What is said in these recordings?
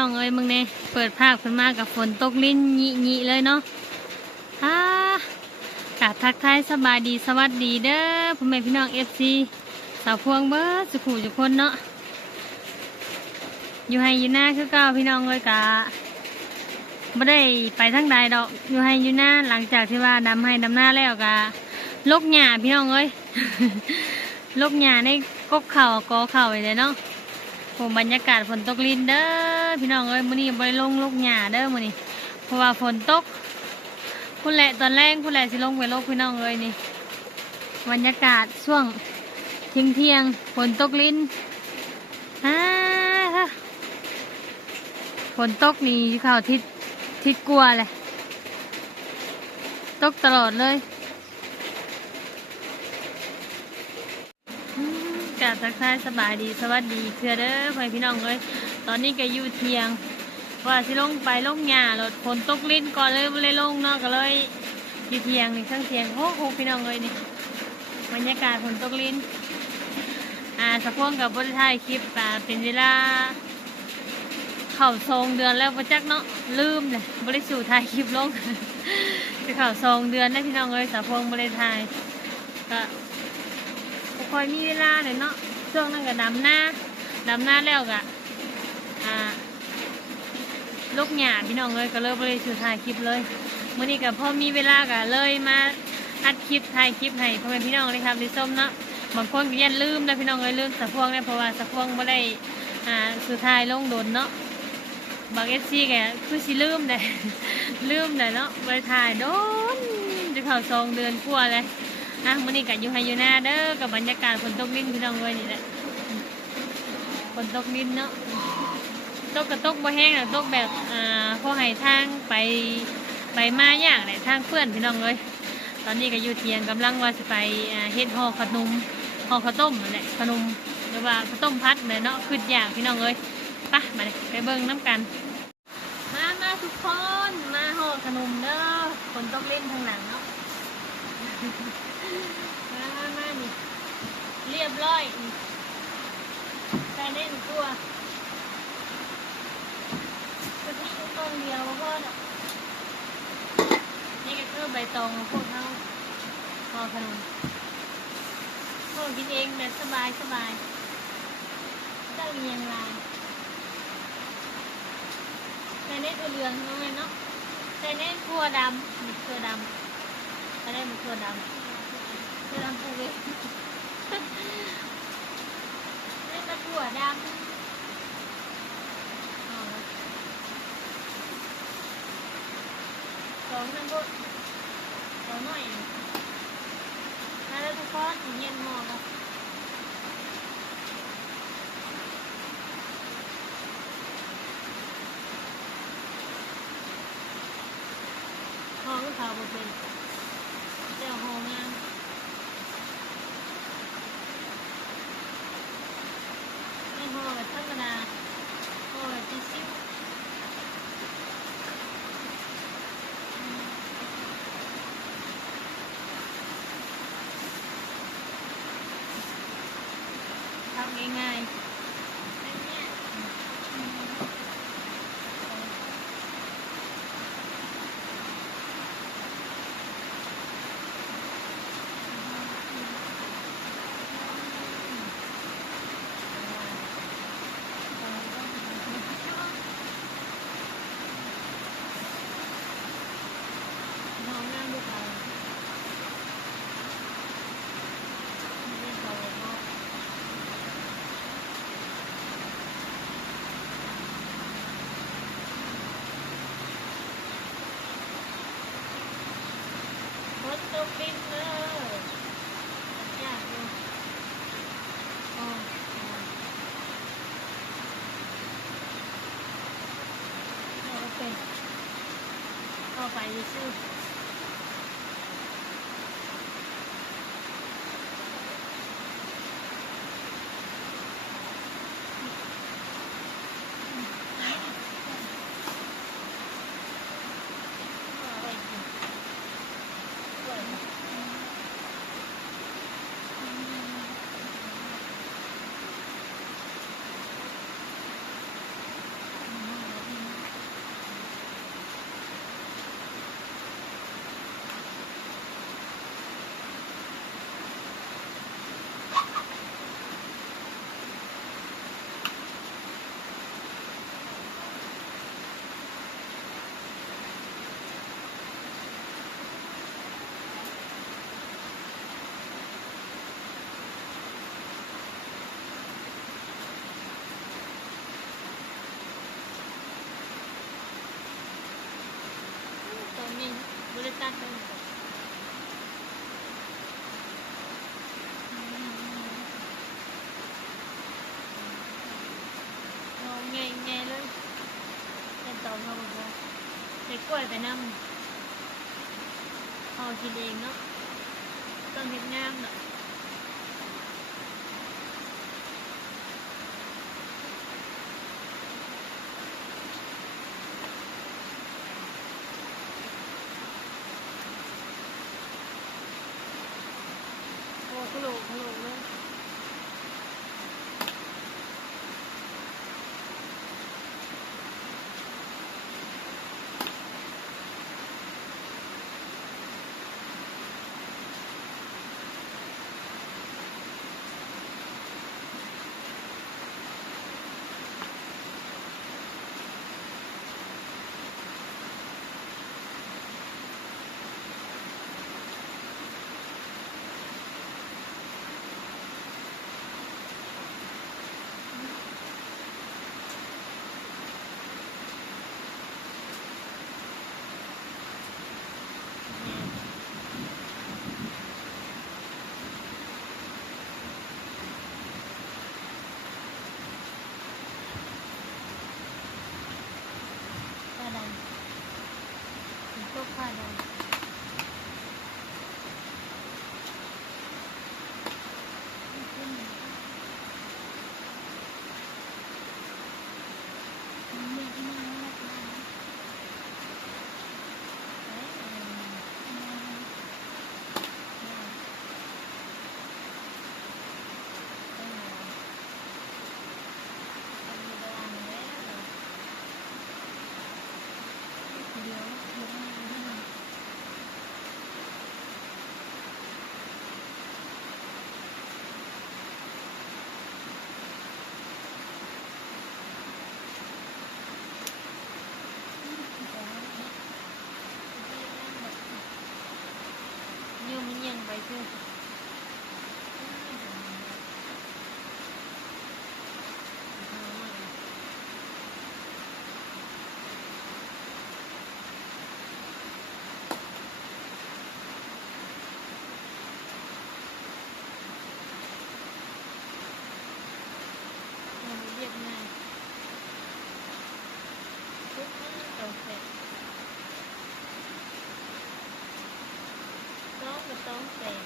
น้องเอ้ยมึงเนี่ยเปิดภาพขึ้นมากับฝนตกลิ้นยี่เลยเนาะกะทักทายสบายดีสวัสดีเด้อพ่อแม่พี่น้องFCสาวพวงเบิร์ดสุขุทุกคนเนาะอยู่ให้อยู่หน้าคือเก่าพี่น้องเลยกะไม่ได้ไปทั้งใดดอกอยู่ให้อยู่หน้าหลังจากที่ว่าดำให้ดำหน้าแล้วกะลกหญ้าพี่น้องเอ้ย ลกหญ้าในกกเข่ากอเข่าเลยเนาะผมบรรยากาศฝนตกลิ้นเด้อพี่น้องเอ้ยมื้อนี้บ่ได้ลงลกหญ้าเด้อมื้อนี้เพราะว่าฝนตกคุณแหละตอนแรกคุณแหละสิลงไปลกพี่น้องเอ้ยนี่บรรยากาศช่วงเที่ยงฝนตกลิ้นฝนตกนี่เข้าทิศกลัวเลยตกตลอดเลยกาทักทายสบายดีสวัสดีเพื่อเด้อพ่อพี่น้องเลยตอนนี้ก็อยู่เที่ยงว่าสิลงไปลงหญ้ารถฝนตกลิ้นก่อนเลยเลยลงเนาะก็เลยอยู่เที่ยงนี่ข้างเที่ยงโอ้โหพี่น้องเลยนี่บรรยากาศฝนตกลิ้นสะพวงกับบริษัทคลิปเป็นเวลาเข้าทรงเดือนแล้วประจักเนาะลืมเลยบริสุทธิ์ถ่ายคลิปลง จะเข้าทรงเดือนได้พี่น้องเลยสะพวงบริษัทก็คอยมีเวลาเลยเนาะช่วงนั้นก็ดำหน้าแล้วก็ลูกหญ้าพี่น้องเลยก็เลยบริสุทธิ์ถ่ายคลิปเลยเมื่อนี้ก็พอมีเวลาก็เลยมาอัดคลิปถ่ายคลิปให้พ่อแม่พี่น้องเลยครับดิส้มเนาะบางคนก็ยันลืมนะพี่น้องเลยลืมสะพวงเนี่ยเพราะว่าสะพวงไม่ได้สุดท้ายลงโดนเนาะบางFCแกคือสิลืมเลย ลืมเลยเนาะบริถ่ายโดนจะเข้าทรงเดือนกว่าเลยมื่อนี้กันอยู่ไฮยูน่าเด้อกับบรรยากาศฝนตกลิ้นพี่น้องเลยนี่แหละฝนตกลิ้นเนาะตกกระตกบ่แห้งตกแบบพอให้ทางไปมาอย่างไรทางเพื่อนพี่น้องเลยตอนนี้ก็อยู่เทียงกำลังว่าจะไปเฮ็ดห่อขนมห่อข้าวต้มนั่นแหละขนมหรือว่าข้าวต้มพัดเลยเนาะขึ้นอย่างพี่น้องเลยไปมาเลยไปเบิ่งน้ำกันมาทุกคนมาห่อขนมเด้อฝนตกลิ้นทางหลังเนาะมานี่เรียบร้อยใส่เล่นตัวกะทิต้นเดียวก็นี่ก็คือใบตองพวกเขาห่อขนมห่อกินเองแบบสบายได้เรียงรายใส่เล่นตัวเหลืองน้อยเนาะใส่เล่นถั่วดำมีถั่วดำใส่เล่นมีถั่วดำถั่วดำปูเวเล่นถั่วดำสองน้ำบุสองหน่อยแล้วทุกคนเย็นหม้อครับห่อก็ขาวบดเป็นเจ้าห่องานไม่ห่อแบบธรรมดาห่อแบบซิ่วทำง่ายๆตกลิ้นเลยยากเลยเป็นเข้าไปซื้อ กล้วยไปน้ำพอกินเองเนาะต้องเฮ็ดงามเนาะโอ้ขลุกเลย ผ้าดำเป็นพวกผ้าดำยืมมันยังไปคือ เรียบง่ายปุ๊บโอเคต้องเสร็จ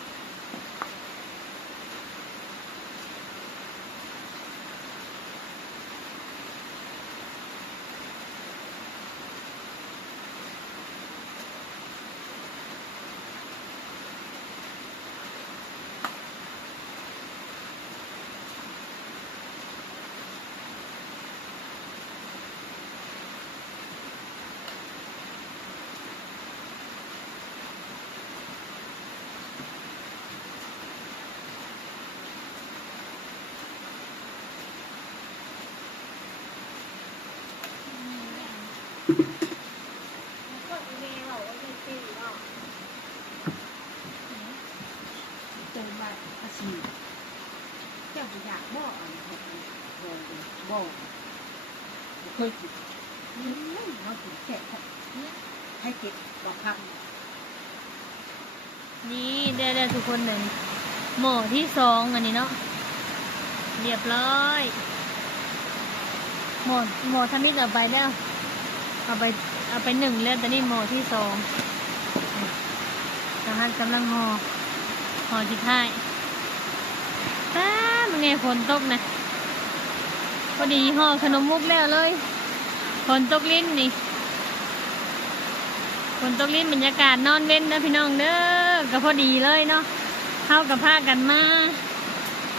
ก็อีเมลบอกว่าเป็นปีเนาะเจอบัตรภาษีเจ้าอยากบอกอะไรบอกเคยกินนี่เราถึงแก่ให้เก็บบอกคำนี่ได้ทุกคนหนึ่งหม้อที่สองอันนี้เนาะเรียบร้อยหม้อทำมิตรเอาไปแล้วเอาไปหนึ่งแล้วแต่นี่หม้อที่สองกำลังห่อที่ท้ายมันไงฝนตกนะพอดีห่อขนมมุกแล้วเลยฝนตกลิ้นนี่ฝนตกลิ้นบรรยากาศนอนเว้นนะพี่น้องเด้อก็พอดีเลยเนาะเข้ากับผ้ากันมา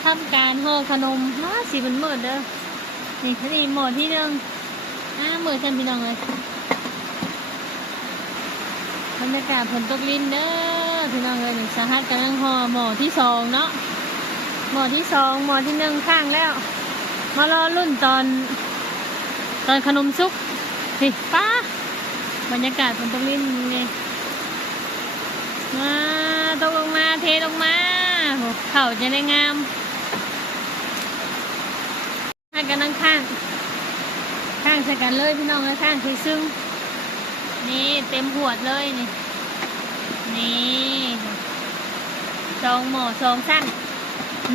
ทำการห่อขนมสีมันมืดเด้อนี่พอดีหม้อที่หนึ่งมืดฉันพี่น้องเลยบรรยากาศฝนตกลิ้นเด้อพี่น้องเลยสาหัสกำลังห่อหม้อที่สองเนาะหม้อที่สองหม้อที่หนึ่งข้างแล้วมารอรุ่นตอนขนมซุกพี่ป้าบรรยากาศฝนตกลิ้นนี่มาตกลงมาเทลงมาเข่าจะได้งามให้กันนั่งข้างใส่กันเลยพี่น้องเลยข้างที่ซึ่งนี่เต็มขวดเลยนี่สองหม้อสองชั้น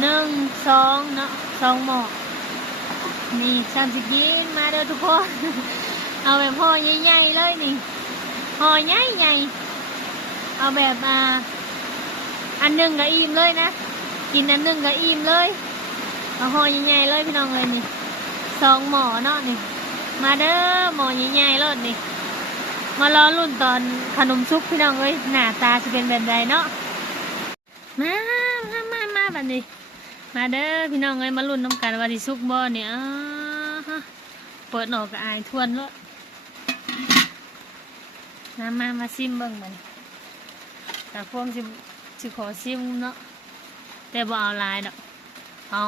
1 2เนาะ2หม้อนี่30กินมาเด้อทุกคนเอาแบบพ่อใหญ่ๆเลยนี่ ห่อใหญ่ใหญ่เอาแบบอันหนึ่งก็อิ่มเลยนะกินอันหนึ่งก็อิ่มเลยเอาห่อใหญ่ๆเลยพี่น้องเลยนี่2 หม้อเนาะนี่มาเด้อหม้อใหญ่ๆเลยนี่มารอรุ่นตอนขนมซุกพี่น้องเลยหน้าตาจะเป็นแบบใดเนาะมาแบบนี้มาเด้อพี่น้องเลยมารุ่นน้ำกันว่าที่ซุกบ่เนี่ยเปิดหนอกกับอายทวนเลยมาซิมเบิ่งมันแต่พวกสิขอซิมเนาะแต่บ่เอาหลายดอกเอา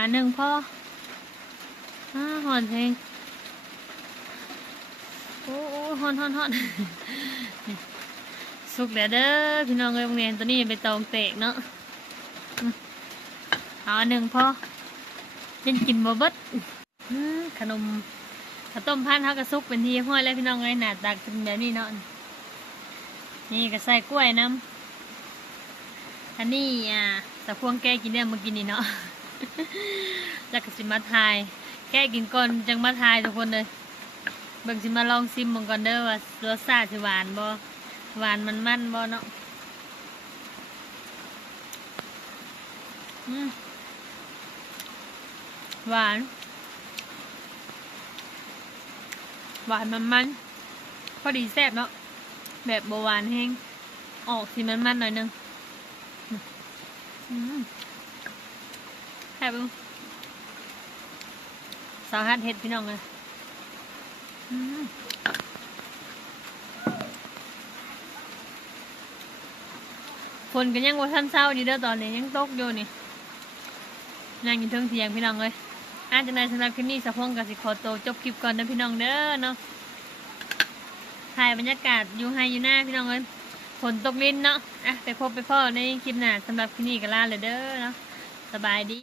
1พ่อหอนเพลงโอ้ฮอนสุกแล้วเด้อพี่น้องเอ้ยโรงเรียนตัวนี้ไปตองเตะเนาะเอา1พ่อเล่นกินบ่เบิดขนมข้าวต้มพันธุ์เฮาก็สุกเป็นที่ห้อยแล้วพี่น้องเอ้ยหน้าตาเป็นแบบนี้เนาะนี่ก็ใส่กล้วยน้ำอันนี้สะพวงแก้กินเนี่ยเมื่อกี้นี่เนาะแล้วก็สิมาทายแก้กินก่อนจังมาทายทุกคนเลยเบิ่งสิมาลองซิมมึงก่อนเด้อว่ารสชาติสิหวานบ่หวานมันบ่เนาะหวานมันพอดีแซ่บเนาะแบบบ่หวานแห้งออกสิมันหน่อยนึงแซ่บสาวฮัดเห็ดพี่น้องเลยฝนกันยังว่าท่านเศร้าดีเด้อตอนนี้ยังตกอยู่นี่นั่งอยู่เทิงเถียงพี่น้องเลยจากนั้นสำหรับคลิปนี้สะพงกับสิขอโตจบคลิปก่อนนะพี่น้องเด้อเนาะถ่ายบรรยากาศอยู่ไฮอยู่หน้าพี่น้องเลยฝนตกลิ้นเนาะไปพบไปพ่อในคลิปหน้าสำหรับคลิปนี้ก็ลาเลยเด้อเนาะสบายดี